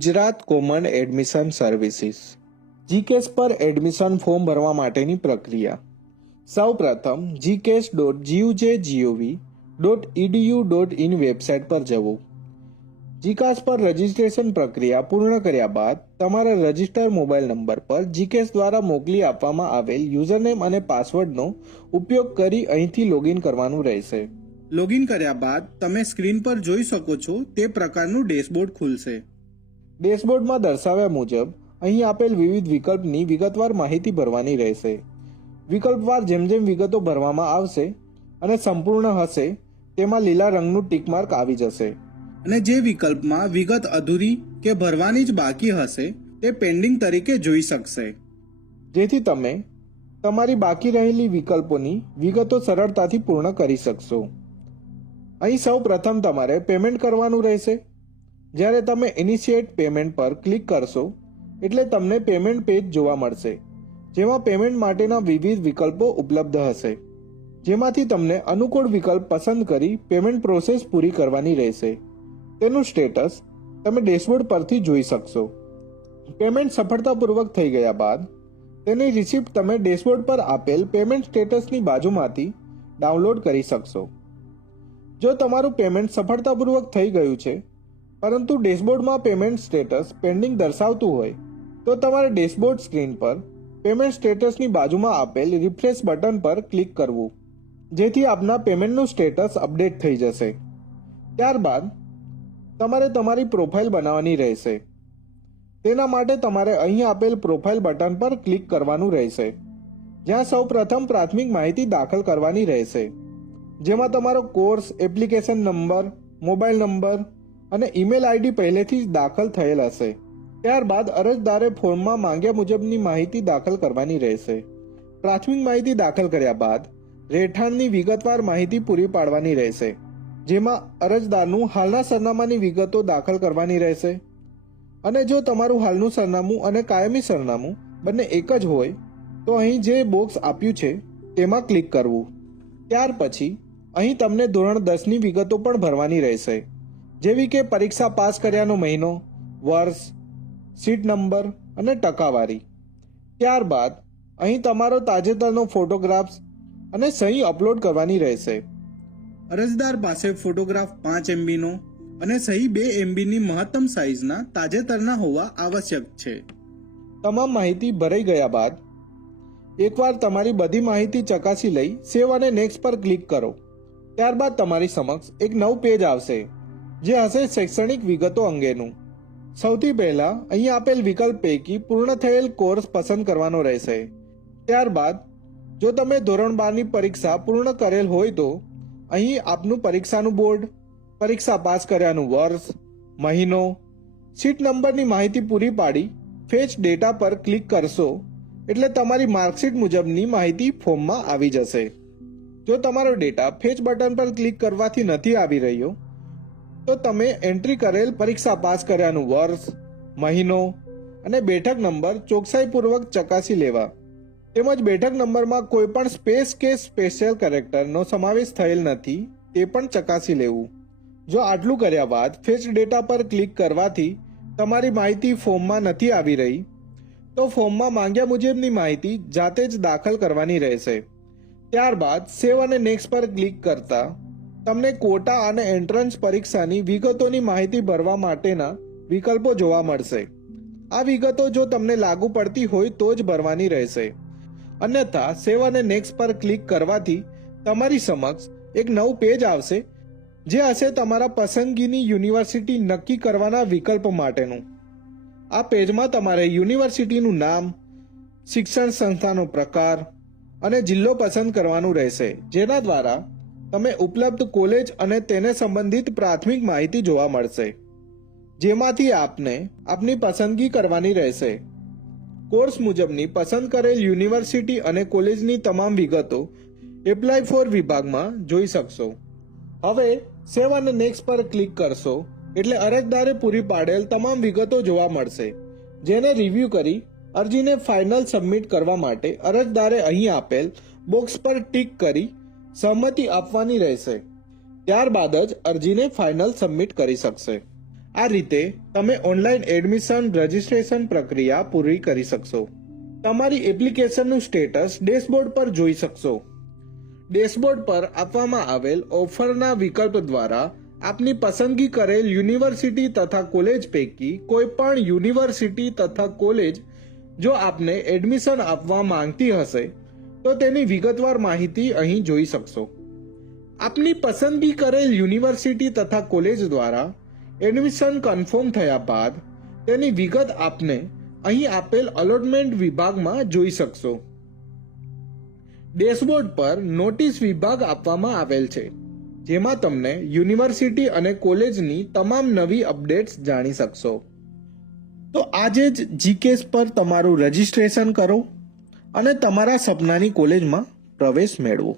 Gujarat common admission services. જીકેસ પર admission form ભરવા માટેની પ્રક્રિયા. સૌપ્રથમ જીકેસ dot G U J G O V dot E D U dot in website પર જવું. જીકાસ પર રજિસ્ટ્રેશન પ્રક્રિયા પૂર્ણ કર્યા બાદ, તમારા રજિસ્ટર મોબાઈલ નંબર પર જીકેસ દ્વારા મોકલી આપવામાં આવેલ યુઝરનેમ અને પાસવર્ડનો ઉપયોગ કરી અહીંથી લોગિન કરવાનું રહેશે. લોગિન કર્યા બાદ, તમે સ્ક્રીન પર જોઈ શકો છો તે પ્રકારનું ડેશબોર્ડ ખુલશે. ડેશબોર્ડમાં દર્શાવ્યા મુજબ, અહીં આપેલ વિવિધ વિકલ્પની વિગતવાર માહિતી ભરવાની રહેશે. વિકલ્પવાર જેમ જેમ વિગતો ભરવામાં આવશે અને સંપૂર્ણ હશે, તેમાં લીલા રંગનું ટીકમાર્ક આવી જશે. અને જે વિકલ્પમાં વિગત અધૂરી કે ભરવાની જ બાકી હશે, તે પેન્ડિંગ તરીકે જોઈ શકશે. જેથી તમે તમારી બાકી રહેલી વિકલ્પોની વિગતો સરળતાથી પૂર્ણ કરી શકશો. અહીં સૌ પ્રથમ તમારે પેમેન્ટ કરવાનું રહેશે. જ્યારે તમે ઇનિશિયેટ પેમેન્ટ પર ક્લિક કરશો, એટલે તમને પેમેન્ટ પેજ જોવા મળશે, જેમાં પેમેન્ટ માટેના વિવિધ વિકલ્પો ઉપલબ્ધ હશે, જેમાંથી તમને અનુકૂળ વિકલ્પ પસંદ કરી પેમેન્ટ પ્રોસેસ પૂરી કરવાની રહેશે. તેનું સ્ટેટસ તમે ડેશબોર્ડ પરથી જોઈ શકશો. પેમેન્ટ સફળતાપૂર્વક થઈ ગયા બાદ, તેની રિસિપ્ટ તમે ડેશબોર્ડ પર આપેલ પેમેન્ટ સ્ટેટસની બાજુમાંથી ડાઉનલોડ કરી શકશો. જો તમારું પેમેન્ટ સફળતાપૂર્વક થઈ ગયું છે પરંતુ ડેશબોર્ડમાં પેમેન્ટ સ્ટેટસ પેન્ડિંગ દર્શાવતું હોય, તો તમારે ડેશબોર્ડ સ્ક્રીન પર પેમેન્ટ સ્ટેટસની બાજુમાં આપેલ રિફ્રેશ બટન પર ક્લિક કરવું, જેથી આપના પેમેન્ટનું સ્ટેટસ અપડેટ થઈ જશે. ત્યારબાદ, તમારે તમારી પ્રોફાઇલ બનાવવાની રહેશે. તેના માટે તમારે અહીં આપેલ પ્રોફાઇલ બટન પર ક્લિક કરવાનું રહેશે, જ્યાં સૌ પ્રથમ પ્રાથમિક માહિતી દાખલ કરવાની રહેશે, જેમાં તમારો course, application number mobile number અને ઈમેલ આઈડી પહેલેથી જ દાખલ થયેલ હશે. ત્યારબાદ અરજદારે ફોર્મમાં માંગ્યા મુજબની માહિતી દાખલ કરવાની રહેશે. પ્રાથમિક માહિતી દાખલ કર્યા બાદ રહેઠાણની વિગતવાર માહિતી પૂરી પાડવાની રહેશે, જેમાં અરજદારનું હાલના સરનામાની વિગતો દાખલ કરવાની રહેશે. અને જો તમારું હાલનું સરનામું અને કાયમી સરનામું બંને એક જ હોય, તો અહીં જે બોક્સ આપ્યું છે, તેમાં ક્લિક કરવું. ત્યાર પછી અહીં તમને ધોરણ દસની વિગતો પણ ભરવાની રહેશે. જેવી કે પરીક્ષા પાસ કર્યાનો મહિનો, વર્ષ, સીટ નંબર અને ટકાવારી. ત્યારબાદ અહીં તમારો તાજેતરનો ફોટોગ્રાફ્સ અને સહી અપલોડ કરવાની રહેશે. અરજદાર પાસે ફોટોગ્રાફ પાંચ એમબીનો અને સહી બે એમબીની મહત્તમ સાઇઝના તાજેતરના હોવા આવશ્યક છે. તમામ માહિતી ભરાઈ ગયા બાદ એકવાર તમારી બધી માહિતી ચકાસી લઈ સેવ અને નેક્સ્ટ પર ક્લિક કરો. ત્યારબાદ તમારી સમક્ષ એક નવું પેજ આવશે. જે હશે શૈક્ષણિક વિગતો અંગેનું. સૌથી પહેલા, અહીં આપેલ વિકલ્પ પૈકી પૂર્ણ થયેલ કોર્સ પસંદ કરવાનો રહેશે. ત્યારબાદ, જો તમે ધોરણ બારની પરીક્ષા પૂર્ણ કરેલ હોય તો, અહીં આપનું પરીક્ષાનું બોર્ડ, પરીક્ષા પાસ કર્યાનું વર્ષ, મહિનો, સીટ નંબરની માહિતી પૂરી પાડી, ફેચ ડેટા પર ક્લિક કરશો, એટલે તમારી માર્કશીટ મુજબની માહિતી ફોર્મમાં આવી જશે. જો તમારો ડેટા ફેચ બટન પર ક્લિક કરવાથી નથી આવી રહ્યો તો તમે એન્ટ્રી કરેલ પરીક્ષા પાસ કર્યાનું વર્ષ, મહિનો અને બેઠક નંબર ચોકસાઈપૂર્વક ચકાસી લેવા. તેમજ બેઠક નંબરમાં કોઈ પણ સ્પેસ કે સ્પેશિયલ કેરેક્ટરનો સમાવેશ થયેલ નથી તે પણ ચકાસી લેવું. જો આટલું કર્યા બાદ ફેચ ડેટા પર ક્લિક કરવાથી તમારી માહિતી ફોર્મમાં નથી આવી રહી, તો ફોર્મમાં માંગ્યા મુજબની માહિતી જાતે જ દાખલ કરવાની રહેશે. ત્યારબાદ સેવ અને નેક્સ્ટ પર ક્લિક કરતા તમને કોટા અને એન્ટ્રન્સ પરીક્ષાની વિગતોની માહિતી ભરવા માટેના વિકલ્પો જોવા મળશે. આ વિગતો જો તમને લાગુ પડતી હોય તો જ ભરવાની રહેશે. અન્યથા સેવ અને નેક્સ્ટ પર ક્લિક કરવાથી તમારી સમક્ષ એક નવું પેજ આવશે, જે હશે તમારા પસંદગીની યુનિવર્સિટી નક્કી કરવાના વિકલ્પ માટેનું. આ પેજમાં તમારે યુનિવર્સિટીનું નામ, શિક્ષણ સંસ્થાનો પ્રકાર અને જિલ્લો પસંદ કરવાનું રહેશે, જેના દ્વારા તમે ઉપલબ્ધ કોલેજ અને તેને સંબંધિત પ્રાથમિક માહિતી જોવા મળશે, જેમાંથી આપને આપની પસંદગી કરવાની રહેશે. કોર્સ મુજબની પસંદ કરેલ યુનિવર્સિટી અને કોલેજની તમામ વિગતો એપ્લાય ફોર વિભાગમાં જોઈ શકશો. હવે સેવ અને નેક્સ્ટ પર ક્લિક કરશો એટલે અરજદારે પૂરી પાડેલ તમામ વિગતો જોવા મળશે, જેને રિવ્યૂ કરી અરજીને ફાઇનલ સબમિટ કરવા માટે અરજદારે અહીં આપેલ બોક્સ પર ટિક કરી સહમતિ આપવાની રહેશે. ત્યારબાદ જ અરજીને ફાઇનલ સબમિટ કરી શકશે. આ રીતે તમે ઓનલાઈન એડમિશન રજિસ્ટ્રેશન પ્રક્રિયા પૂરી કરી શકશો. તમારી એપ્લિકેશનનું સ્ટેટસ ડેશબોર્ડ પર જોઈ શકશો. ડેશબોર્ડ પર આપવામાં આવેલ ઓફરના વિકલ્પ દ્વારા આપની પસંદગી કરેલ યુનિવર્સિટી તથા કોલેજ પૈકી કોઈ પણ યુનિવર્સિટી તથા કોલેજ જો આપને એડમિશન આપવા માંગતી હશે તો તેની વિગતવાર માહિતી અહીં જોઈ શકશો. આપની પસંદગી કરેલ યુનિવર્સિટી તથા કોલેજ દ્વારા એડમિશન કન્ફર્મ થયા બાદ તેની વિગત આપને અહીં આપેલ અલોટમેન્ટ વિભાગમાં જોઈ શકશો. ડેશબોર્ડ પર નોટિસ વિભાગ આપવામાં આવેલ છે, જેમાં તમને યુનિવર્સિટી અને કોલેજની તમામ નવી અપડેટ્સ જાણી શકશો. તો આજે જ જીકેસ પર તમારું રજિસ્ટ્રેશન કરો. અને તમારા સપનાની કોલેજમાં પ્રવેશ મેળવો.